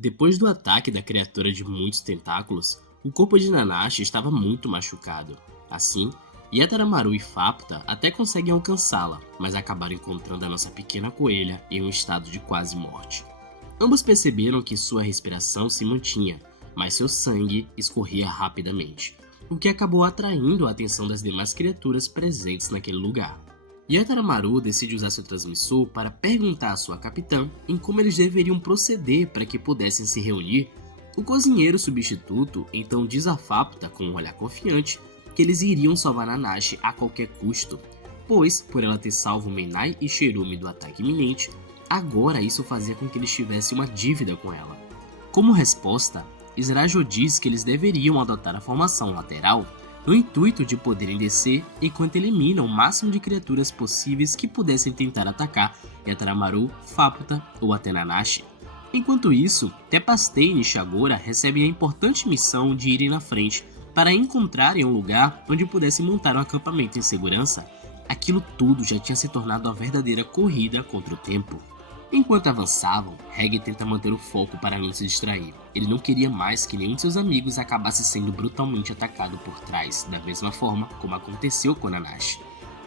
Depois do ataque da criatura de muitos tentáculos, o corpo de Nanashi estava muito machucado. Assim, Yataramaru e Fapta até conseguem alcançá-la, mas acabaram encontrando a nossa pequena coelha em um estado de quase morte. Ambos perceberam que sua respiração se mantinha, mas seu sangue escorria rapidamente, o que acabou atraindo a atenção das demais criaturas presentes naquele lugar. Yataramaru decide usar seu transmissor para perguntar à sua capitã em como eles deveriam proceder para que pudessem se reunir. O cozinheiro substituto então diz a Fapta com um olhar confiante que eles iriam salvar Nanashi a qualquer custo, pois, por ela ter salvo Menai e Shirumi do ataque iminente, agora isso fazia com que eles tivessem uma dívida com ela. Como resposta, Izrajo diz que eles deveriam adotar a formação lateral no intuito de poderem descer enquanto eliminam o máximo de criaturas possíveis que pudessem tentar atacar Yataramaru, Fapta ou até Nanashi. Enquanto isso, Tepastei e Nishagora recebem a importante missão de irem na frente para encontrarem um lugar onde pudessem montar um acampamento em segurança. Aquilo tudo já tinha se tornado uma verdadeira corrida contra o tempo. Enquanto avançavam, Reg tenta manter o foco para não se distrair. Ele não queria mais que nenhum de seus amigos acabasse sendo brutalmente atacado por trás, da mesma forma como aconteceu com Nanashi.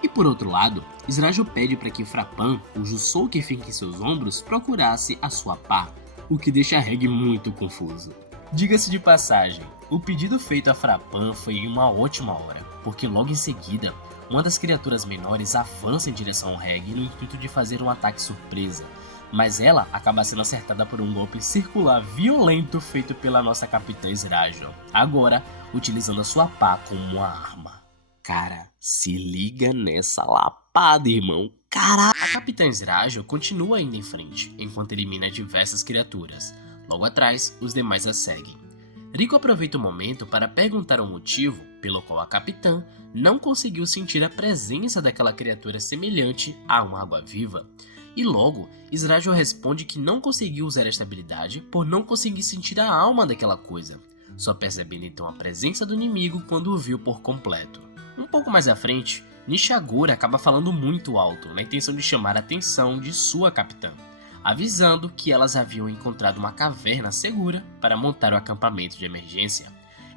E por outro lado, Izrajo pede para que Frapan, o Jusou que fica em seus ombros, procurasse a sua pá, o que deixa Reg muito confuso. Diga-se de passagem, o pedido feito a Frapan foi em uma ótima hora, porque logo em seguida, uma das criaturas menores avança em direção ao Reg no intuito de fazer um ataque surpresa, mas ela acaba sendo acertada por um golpe circular violento feito pela nossa capitã Izrajo, agora utilizando a sua pá como uma arma. Cara, se liga nessa lapada, irmão. Caraca! A capitã Izrajo continua indo em frente, enquanto elimina diversas criaturas. Logo atrás, os demais a seguem. Rico aproveita o momento para perguntar o motivo pelo qual a capitã não conseguiu sentir a presença daquela criatura semelhante a uma água-viva. E logo, Izrajo responde que não conseguiu usar esta habilidade por não conseguir sentir a alma daquela coisa, só percebendo então a presença do inimigo quando o viu por completo. Um pouco mais à frente, Nishagora acaba falando muito alto, na intenção de chamar a atenção de sua capitã, avisando que elas haviam encontrado uma caverna segura para montar o acampamento de emergência.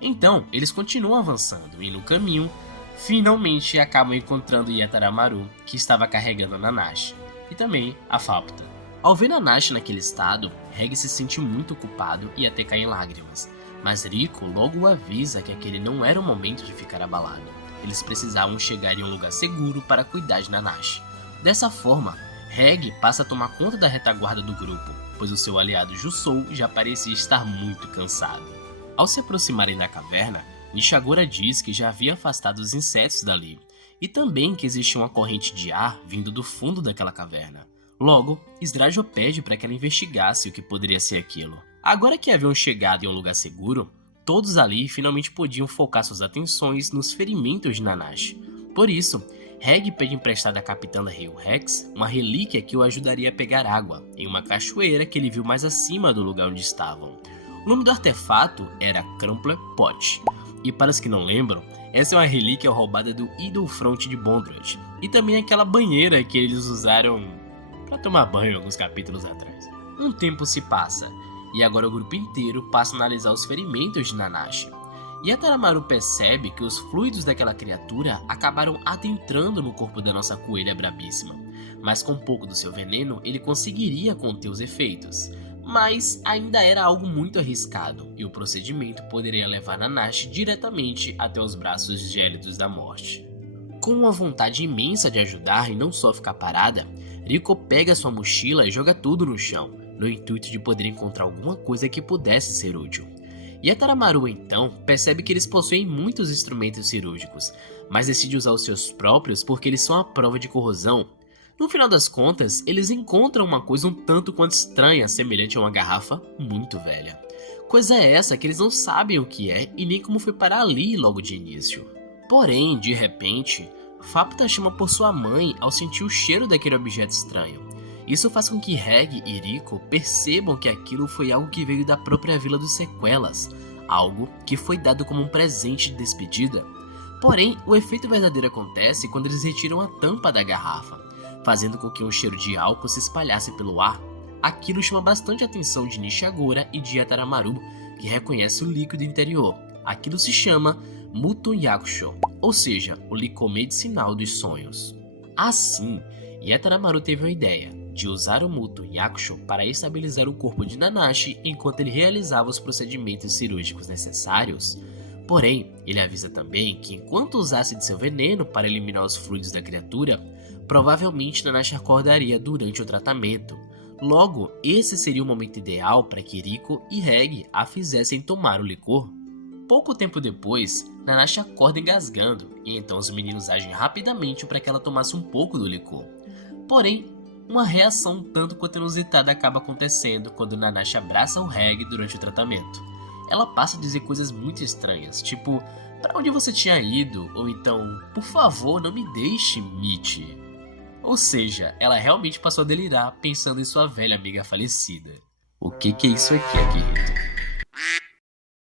Então, eles continuam avançando e no caminho, finalmente acabam encontrando Yataramaru, que estava carregando a Nanashi, e também a Fapta. Ao ver Nanashi naquele estado, Reg se sente muito culpado e até cai em lágrimas, mas Rico logo o avisa que aquele não era o momento de ficar abalado. Eles precisavam chegar em um lugar seguro para cuidar de Nanashi. Dessa forma, Reg passa a tomar conta da retaguarda do grupo, pois o seu aliado Jusou já parecia estar muito cansado. Ao se aproximarem da caverna, Nishagora diz que já havia afastado os insetos dali, e também que existia uma corrente de ar vindo do fundo daquela caverna. Logo, Izrajo pede para que ela investigasse o que poderia ser aquilo. Agora que haviam chegado em um lugar seguro, todos ali finalmente podiam focar suas atenções nos ferimentos de Nanashi. Por isso, Reg pede emprestada à capitã da Rio Rex uma relíquia que o ajudaria a pegar água, em uma cachoeira que ele viu mais acima do lugar onde estavam. O nome do artefato era Crumpler Pot, e para os que não lembram, essa é uma relíquia roubada do Idle Front de Bondrewd, e também aquela banheira que eles usaram para tomar banho alguns capítulos atrás. Um tempo se passa, e agora o grupo inteiro passa a analisar os ferimentos de Nanashi. Yataramaru percebe que os fluidos daquela criatura acabaram adentrando no corpo da nossa coelha brabíssima, mas com um pouco do seu veneno ele conseguiria conter os efeitos. Mas ainda era algo muito arriscado, e o procedimento poderia levar Nanashi diretamente até os braços gélidos da morte. Com uma vontade imensa de ajudar e não só ficar parada, Rico pega sua mochila e joga tudo no chão, no intuito de poder encontrar alguma coisa que pudesse ser útil. Yataramaru então percebe que eles possuem muitos instrumentos cirúrgicos, mas decide usar os seus próprios porque eles são à prova de corrosão. No final das contas, eles encontram uma coisa um tanto quanto estranha, semelhante a uma garrafa muito velha. Coisa essa que eles não sabem o que é e nem como foi parar ali logo de início. Porém, de repente, Fapta chama por sua mãe ao sentir o cheiro daquele objeto estranho. Isso faz com que Reg e Rico percebam que aquilo foi algo que veio da própria Vila dos Sequelas, algo que foi dado como um presente de despedida. Porém, o efeito verdadeiro acontece quando eles retiram a tampa da garrafa, fazendo com que um cheiro de álcool se espalhasse pelo ar. aquilo chama bastante a atenção de Nishigora e de Yataramaru, que reconhece o líquido interior. Aquilo se chama Muton Yakusho, ou seja, o licor medicinal dos sonhos. Assim, Yataramaru teve uma ideia de usar o Muton Yakusho para estabilizar o corpo de Nanashi enquanto ele realizava os procedimentos cirúrgicos necessários. Porém, ele avisa também que enquanto usasse de seu veneno para eliminar os fluidos da criatura, provavelmente Nanashi acordaria durante o tratamento. Logo, esse seria o momento ideal para que Riko e Reg a fizessem tomar o licor. Pouco tempo depois, Nanashi acorda engasgando, e então os meninos agem rapidamente para que ela tomasse um pouco do licor. Porém, uma reação tanto quanto inusitada acaba acontecendo quando Nanashi abraça o Reg durante o tratamento. Ela passa a dizer coisas muito estranhas, tipo, "Pra onde você tinha ido?" Ou então, "Por favor, não me deixe, Michi." Ou seja, ela realmente passou a delirar pensando em sua velha amiga falecida. O que é isso aqui, Akihito?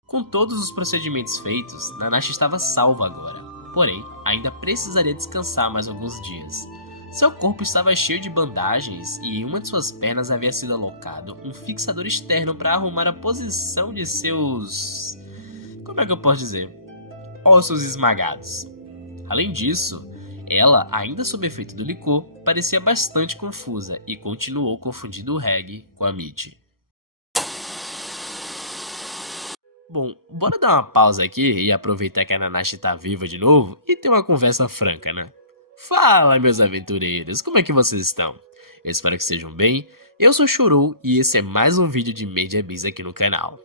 Com todos os procedimentos feitos, Nanashi estava salva agora. Porém, ainda precisaria descansar mais alguns dias. Seu corpo estava cheio de bandagens e em uma de suas pernas havia sido alocado um fixador externo para arrumar a posição de seus... como é que eu posso dizer? Ossos esmagados. Além disso, ela, ainda sob efeito do licor, parecia bastante confusa e continuou confundindo o Reg com a Michi. Bom, bora dar uma pausa aqui e aproveitar que a Nanashi tá viva de novo e ter uma conversa franca, né? Fala, meus aventureiros, como é que vocês estão? Eu espero que estejam bem. Eu sou Shurou e esse é mais um vídeo de Made Abyss aqui no canal.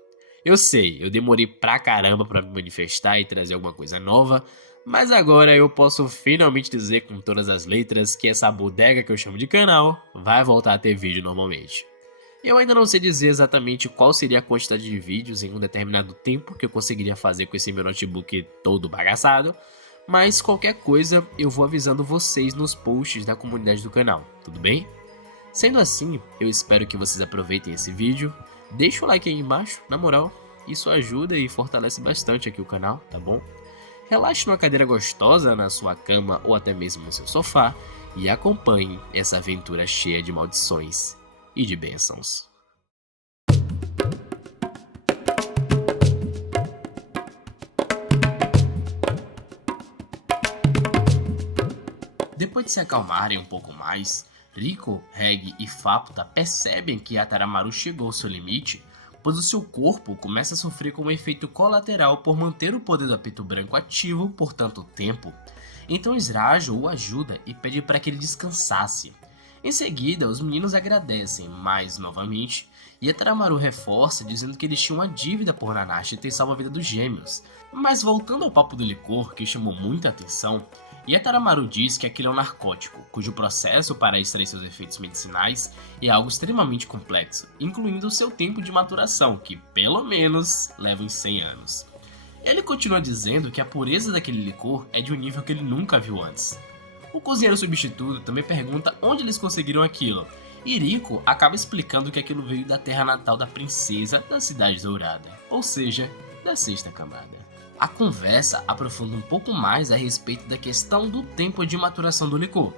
Eu sei, eu demorei pra caramba pra me manifestar e trazer alguma coisa nova, mas agora eu posso finalmente dizer com todas as letras que essa bodega que eu chamo de canal vai voltar a ter vídeo normalmente. Eu ainda não sei dizer exatamente qual seria a quantidade de vídeos em um determinado tempo que eu conseguiria fazer com esse meu notebook todo bagaçado, mas qualquer coisa eu vou avisando vocês nos posts da comunidade do canal, tudo bem? Sendo assim, eu espero que vocês aproveitem esse vídeo, deixa o like aí embaixo, na moral, isso ajuda e fortalece bastante aqui o canal, tá bom? Relaxe numa cadeira gostosa na sua cama ou até mesmo no seu sofá e acompanhe essa aventura cheia de maldições e de bênçãos. Depois de se acalmarem um pouco mais, Riko, Reg e Faputa percebem que Yataramaru chegou ao seu limite, pois o seu corpo começa a sofrer com um efeito colateral por manter o poder do apito branco ativo por tanto tempo. Então Izrajo o ajuda e pede para que ele descansasse. Em seguida, os meninos agradecem mais novamente, e Yataramaru reforça dizendo que eles tinham uma dívida por Nanashi ter salvo a vida dos gêmeos. Mas voltando ao papo do licor, que chamou muita atenção, Yataramaru diz que aquilo é um narcótico, cujo processo para extrair seus efeitos medicinais é algo extremamente complexo, incluindo o seu tempo de maturação, que pelo menos leva uns 100 anos. Ele continua dizendo que a pureza daquele licor é de um nível que ele nunca viu antes. O cozinheiro substituto também pergunta onde eles conseguiram aquilo, e Riko acaba explicando que aquilo veio da terra natal da princesa da Cidade Dourada, ou seja, da sexta camada. A conversa aprofunda um pouco mais a respeito da questão do tempo de maturação do licor,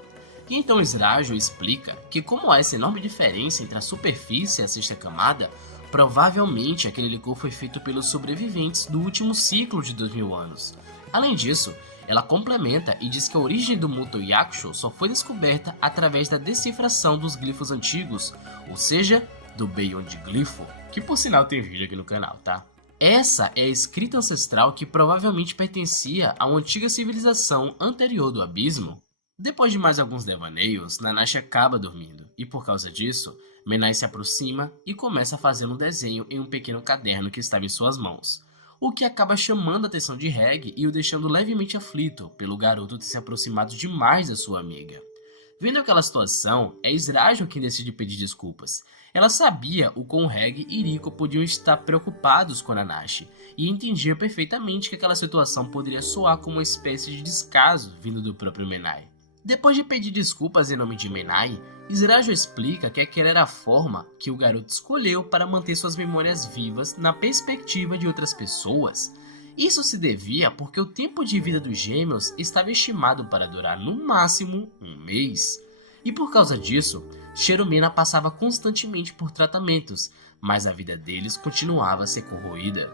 e então Izrajo explica que como há essa enorme diferença entre a superfície e a sexta camada, provavelmente aquele licor foi feito pelos sobreviventes do último ciclo de 2000 anos. Além disso, ela complementa e diz que a origem do Muton Yakusho só foi descoberta através da decifração dos glifos antigos, ou seja, do Beyond Glifo, que por sinal tem vídeo aqui no canal, tá? Essa é a escrita ancestral que provavelmente pertencia a uma antiga civilização anterior do abismo. Depois de mais alguns devaneios, Nanashi acaba dormindo, e por causa disso, Menai se aproxima e começa a fazer um desenho em um pequeno caderno que estava em suas mãos, o que acaba chamando a atenção de Reg e o deixando levemente aflito pelo garoto ter se aproximado demais da sua amiga. Vendo aquela situação, é Izrajo quem decide pedir desculpas. Ela sabia o quão Reg e Riko podiam estar preocupados com Nanashi, e entendia perfeitamente que aquela situação poderia soar como uma espécie de descaso vindo do próprio Menai. Depois de pedir desculpas em nome de Menai, Izrajo explica que aquela era a forma que o garoto escolheu para manter suas memórias vivas na perspectiva de outras pessoas. Isso se devia porque o tempo de vida dos gêmeos estava estimado para durar no máximo um mês. E por causa disso, Cherumena passava constantemente por tratamentos, mas a vida deles continuava a ser corroída.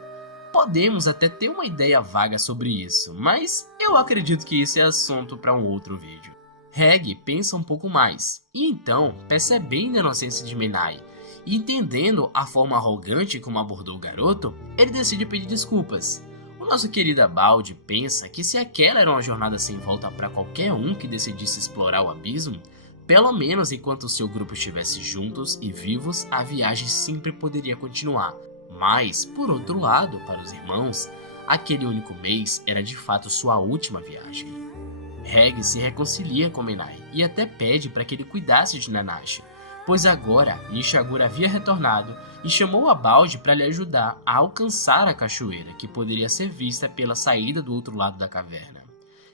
Podemos até ter uma ideia vaga sobre isso, mas eu acredito que isso é assunto para um outro vídeo. Reg pensa um pouco mais, e então, percebendo a inocência de Menai e entendendo a forma arrogante como abordou o garoto, ele decide pedir desculpas. O nosso querido Abalde pensa que se aquela era uma jornada sem volta para qualquer um que decidisse explorar o abismo, pelo menos enquanto seu grupo estivesse juntos e vivos, a viagem sempre poderia continuar. Mas, por outro lado, para os irmãos, aquele único mês era de fato sua última viagem. Reg se reconcilia com Menai e até pede para que ele cuidasse de Nanashi, pois agora Nishagura havia retornado e chamou Abalde para lhe ajudar a alcançar a cachoeira, que poderia ser vista pela saída do outro lado da caverna.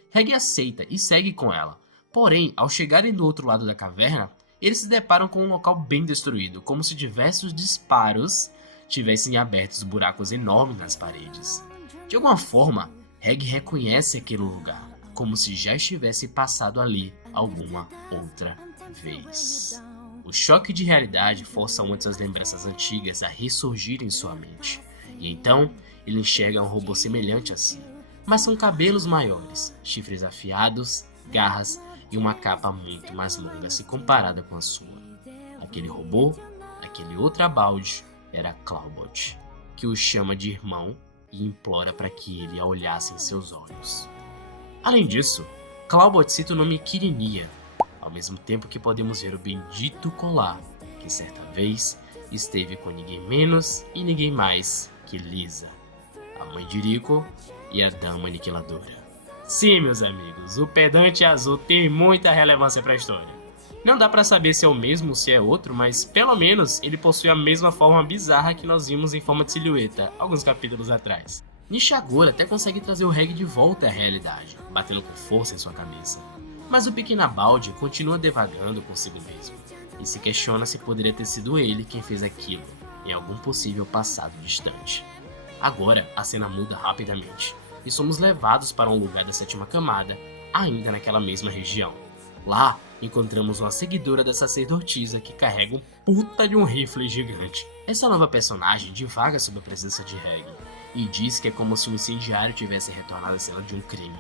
Reg aceita e segue com ela, porém, ao chegarem do outro lado da caverna, eles se deparam com um local bem destruído, como se diversos disparos tivessem abertos buracos enormes nas paredes. De alguma forma, Reg reconhece aquele lugar, como se já estivesse passado ali alguma outra vez. O choque de realidade força uma de suas lembranças antigas a ressurgir em sua mente, e então ele enxerga um robô semelhante a si, mas são cabelos maiores, chifres afiados, garras e uma capa muito mais longa se comparada com a sua. Aquele robô, aquele outro Abalde, era Cloudbot, que o chama de irmão e implora para que ele a olhasse em seus olhos. Além disso, Cloudbot cita o nome Quiriniya, ao mesmo tempo que podemos ver o bendito colar, que certa vez esteve com ninguém menos e ninguém mais que Lisa, a mãe de Rico e a dama aniquiladora. Sim, meus amigos, o pedante azul tem muita relevância para a história. Não dá para saber se é o mesmo ou se é outro, mas pelo menos ele possui a mesma forma bizarra que nós vimos em forma de silhueta alguns capítulos atrás. Nishagura até consegue trazer o Reg de volta à realidade, batendo com força em sua cabeça. Mas o pequeno Abalde continua devagando consigo mesmo, e se questiona se poderia ter sido ele quem fez aquilo, em algum possível passado distante. Agora, a cena muda rapidamente, e somos levados para um lugar da sétima camada, ainda naquela mesma região. Lá, encontramos uma seguidora da sacerdotisa que carrega um puta de um rifle gigante. Essa nova personagem divaga sobre a presença de Reg, e diz que é como se um incendiário tivesse retornado à cena de um crime,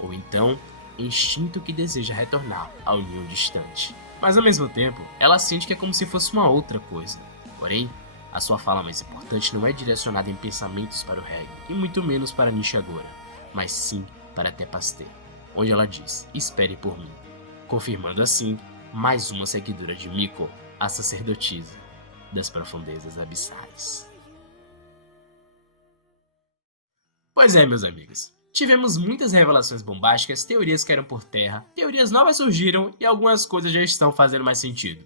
ou então instinto que deseja retornar ao ninho distante. Mas ao mesmo tempo, ela sente que é como se fosse uma outra coisa. Porém, a sua fala mais importante não é direcionada em pensamentos para o Reg, e muito menos para Nishagura, mas sim para Tepaste, onde ela diz, espere por mim, confirmando assim mais uma seguidora de Miko, a sacerdotisa das profundezas abissais. Pois é, meus amigos. Tivemos muitas revelações bombásticas, teorias caíram por terra, teorias novas surgiram e algumas coisas já estão fazendo mais sentido.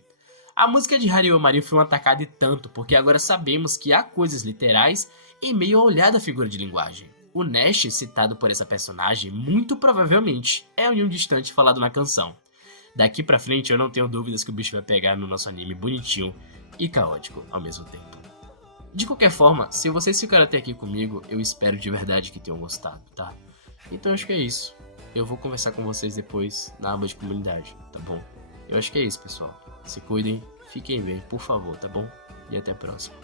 A música de Haruo Mario foi um atacado e tanto, porque agora sabemos que há coisas literais em meio a olhar da figura de linguagem. O Nash, citado por essa personagem, muito provavelmente é um distante falado na canção. Daqui pra frente eu não tenho dúvidas que o bicho vai pegar no nosso anime bonitinho e caótico ao mesmo tempo. De qualquer forma, se vocês ficaram até aqui comigo, eu espero de verdade que tenham gostado, tá? Então acho que é isso. Eu vou conversar com vocês depois na aba de comunidade, tá bom? Eu acho que é isso, pessoal. Se cuidem, fiquem bem, por favor, tá bom? E até a próxima.